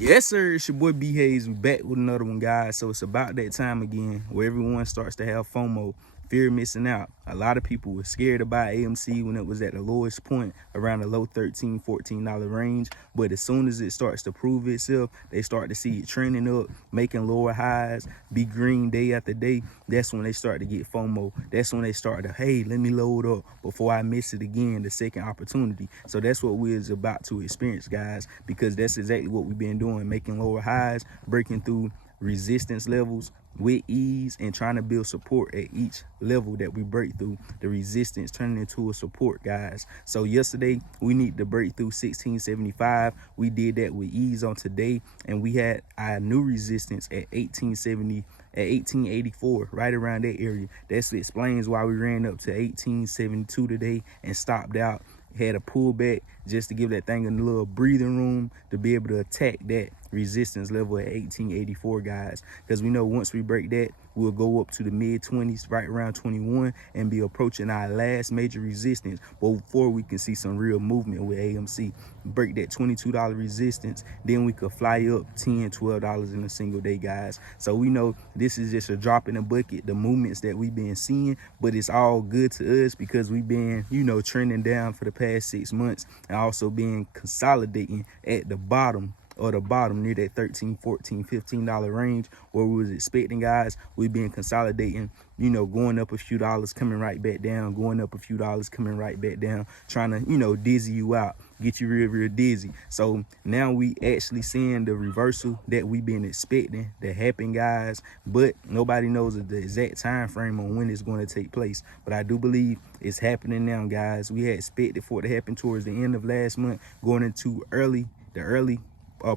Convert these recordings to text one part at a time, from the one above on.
Yes, sir. It's your boy B Hayes. We back with another one, guys. So it's about that time again where everyone starts to have FOMO, fear of missing out. A lot of people were scared to buy AMC when it was at the lowest point, around the low $13, $14 range. But as soon as it starts to prove itself, they start to see it trending up, making lower highs, be green day after day. That's when they start to get FOMO. That's when they start to, hey, let me load up before I miss it again, the second opportunity. So that's what we're about to experience, guys, because that's exactly what we've been doing, making lower highs, breaking through resistance levels with ease, and trying to build support at each level that we break through. The resistance turning into a support, guys. So yesterday we need to break through 1675. We did that with ease on today, and we had our new resistance at 1870, at 1884, right around that area. That explains why we ran up to 1872 today and stopped out. Had a pullback just to give that thing a little breathing room to be able to attack that resistance level at 1884, guys, because we know once we break that, we'll go up to the mid 20s, right around 21, and be approaching our last major resistance before we can see some real movement with AMC. Break that $22 resistance, then we could fly up $10, $12 in a single day, guys. So we know this is just a drop in the bucket, the movements that we've been seeing, but it's all good to us because we've been, trending down for the past 6 months, and also been consolidating at the bottom near that $13, $14, $15 range where we was expecting, guys. We've been consolidating, going up a few dollars, coming right back down, going up a few dollars, coming right back down, trying to, dizzy you out, get you real dizzy. So now we actually seeing the reversal that we've been expecting to happen, guys, but nobody knows the exact time frame on when it's going to take place. But I do believe it's happening now, guys. We had expected for it to happen towards the end of last month, going into the early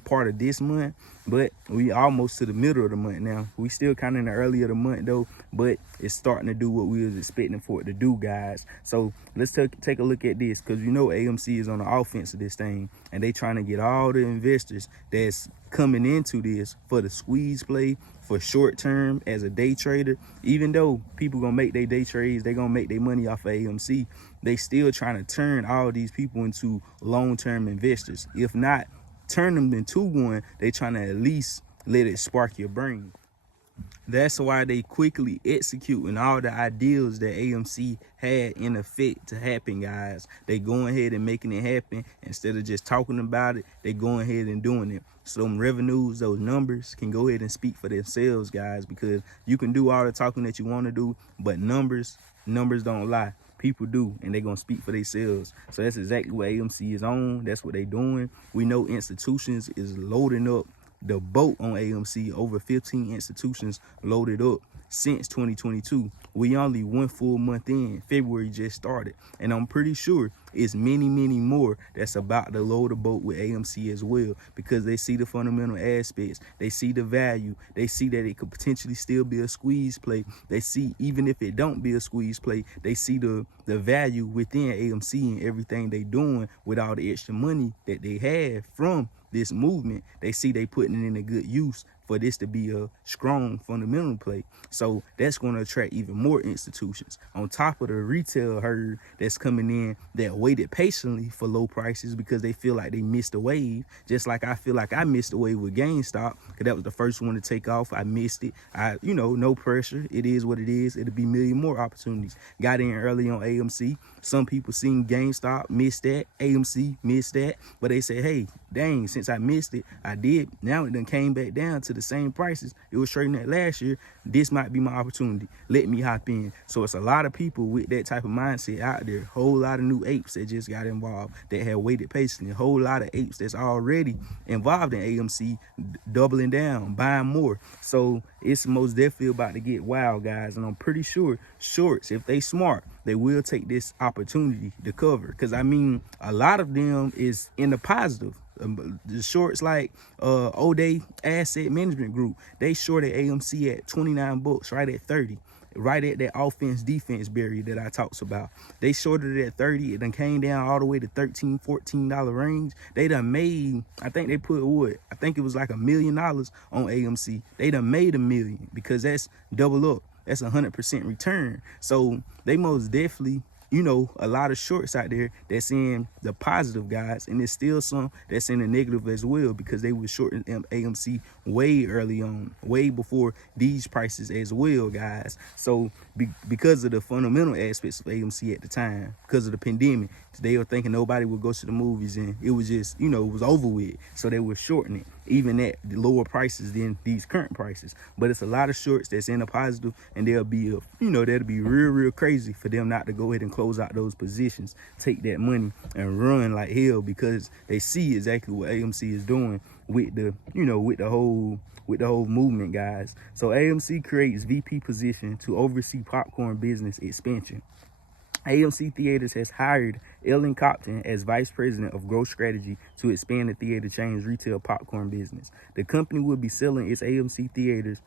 part of this month, but we almost to the middle of the month now. We still kind of in the early of the month though, but it's starting to do what we was expecting for it to do, guys. So let's take a look at this, because AMC is on the offense of this thing, and they trying to get all the investors that's coming into this for the squeeze play, for short term as a day trader. Even though people gonna make their day trades, they gonna make their money off of AMC, they still trying to turn all these people into long-term investors. If not turn them into one, they trying to at least let it spark your brain. That's why they quickly executing all the ideals that AMC had in effect to happen, guys. They going ahead and making it happen. Instead of just talking about it, they going ahead and doing it. So them revenues, those numbers can go ahead and speak for themselves, guys, because you can do all the talking that you want to do, but numbers don't lie. People do, and they're gonna speak for themselves. So that's exactly what AMC is on. That's what they doing. We know institutions is loading up the boat on AMC. Over 15 institutions loaded up since 2022. We only one full month in. February just started, and I'm pretty sure it's many more that's about to load the boat with AMC as well, because they see the fundamental aspects, they see the value, they see that it could potentially still be a squeeze play. They see, even if it don't be a squeeze play, they see the value within AMC and everything they doing with all the extra money that they have from this movement. They see they putting it in a good use for this to be a strong fundamental play. So that's going to attract even more institutions on top of the retail herd that's coming in that waited patiently for low prices because they feel like they missed a wave, just like I feel like I missed a wave with GameStop, because that was the first one to take off. I missed it. No pressure. It is what it is. It'll be million more opportunities. Got in early on AMC. Some people seen GameStop, missed that. AMC missed that, but they say, hey, dang, since I missed it, I did. Now it done came back down to the same prices it was trading at last year. This might be my opportunity. Let me hop in. So it's a lot of people with that type of mindset out there. Whole lot of new apes that just got involved, that had waited patiently. A whole lot of apes that's already involved in AMC, doubling down, buying more. So it's most definitely about to get wild, guys. And I'm pretty sure shorts, if they smart, they will take this opportunity to cover. Because I mean, a lot of them is in the positive. The shorts like O'Day Asset Management Group, they shorted AMC at 29 bucks, right at 30, right at that offense defense barrier that I talked about. They shorted it at 30. It done came down all the way to $13, $14 range. They done made, I think they put what? I think it was like $1 million on AMC. They done made $1 million, because that's double up. That's 100% return. So they most definitely you know, a lot of shorts out there that's in the positive, guys, and there's still some that's in the negative as well, because they were shorting AMC way early on, way before these prices as well, guys. So because of the fundamental aspects of AMC at the time, because of the pandemic, they were thinking nobody would go to the movies, and it was just, you know, it was over with. So they were shorting it, even at the lower prices than these current prices. But it's a lot of shorts that's in the positive, and they'll be, you know, that'll be real crazy for them not to go ahead and close out those positions, take that money and run like hell, because they see exactly what AMC is doing with the, you know, with the whole movement, guys. So AMC creates VP position to oversee popcorn business expansion. AMC Theaters has hired Ellen Copton as Vice President of Growth Strategy to expand the theater chain's retail popcorn business. The company will be selling its AMC Theaters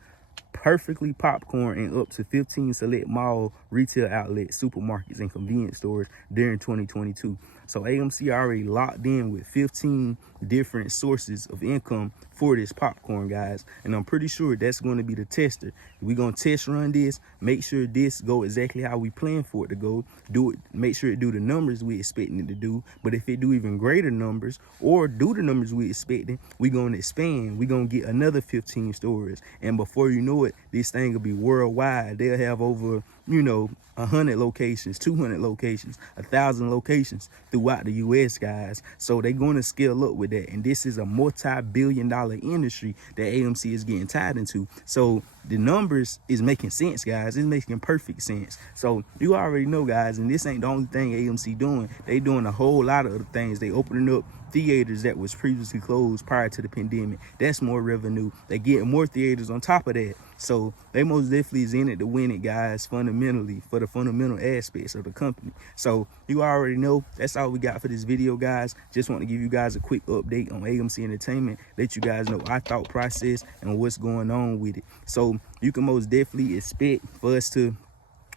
perfectly popcorn in up to 15 select mall retail outlets, supermarkets, and convenience stores during 2022. So AMC already locked in with 15 different sources of income for this popcorn, guys. And I'm pretty sure that's going to be the tester. We're going to test run this, make sure this go exactly how we plan for it to go. Do it, make sure it do the numbers we expecting it to do. But if it do even greater numbers, or do the numbers we expecting, we're going to expand. We're going to get another 15 stores. And before you know it, this thing will be worldwide. They'll have over, you know, 100 locations, 200 locations, 1,000 locations throughout the U.S., guys. So they're going to scale up with that. And this is a multi-billion-dollar industry that AMC is getting tied into. So the numbers is making sense, guys. It's making perfect sense. So you already know, guys, and this ain't the only thing AMC doing. They doing a whole lot of other things. They opening up theaters that was previously closed prior to the pandemic. That's more revenue. They getting more theaters on top of that. So they most definitely is in it to win it, guys, fundamentally, for the fundamental aspects of the company. So you already know, that's all we got for this video, guys. Just want to give you guys a quick update on AMC Entertainment, let you guys know our thought process and what's going on with it. So you can most definitely expect for us to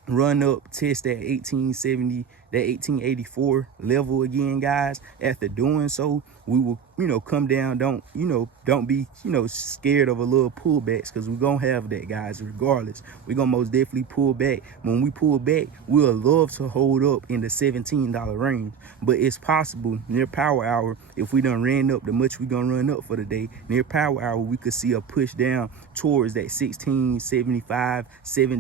run up, test that 1870, that 1884 level again, guys. After doing so, we will, you know, come down. Don't be, you know, scared of a little pullbacks, because we're gonna have that, guys. Regardless, we're gonna most definitely pull back. When we pull back, we'll love to hold up in the $17 range, but it's possible near power hour, if we done ran up the much we gonna run up for the day, near power hour, we could see a push down towards that 16.75,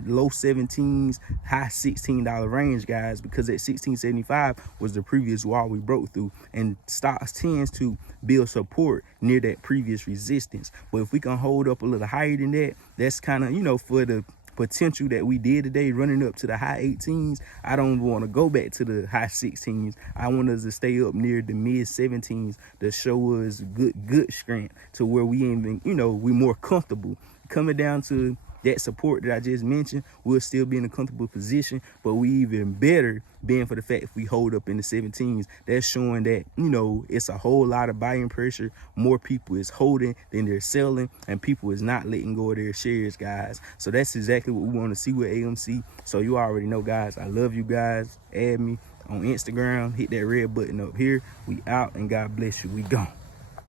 low 17s, high $16 range, guys, because that 16.75 was the previous wall we broke through, and stocks tends to build support near that previous resistance. But if we can hold up a little higher than that, that's kind of, you know, for the potential that we did today, running up to the high 18s. I don't want to go back to the high 16s. I want us to stay up near the mid 17s to show us good strength, to where we even, you know, we more comfortable. Coming down to that support that I just mentioned, we'll still be in a comfortable position, but we even better being for the fact if we hold up in the 17s, that's showing that, you know, it's a whole lot of buying pressure. More people is holding than they're selling, and people is not letting go of their shares, guys. So that's exactly what we want to see with AMC. So you already know, guys, I love you guys. Add me on Instagram, hit that red button up here. We out, and God bless you. We gone.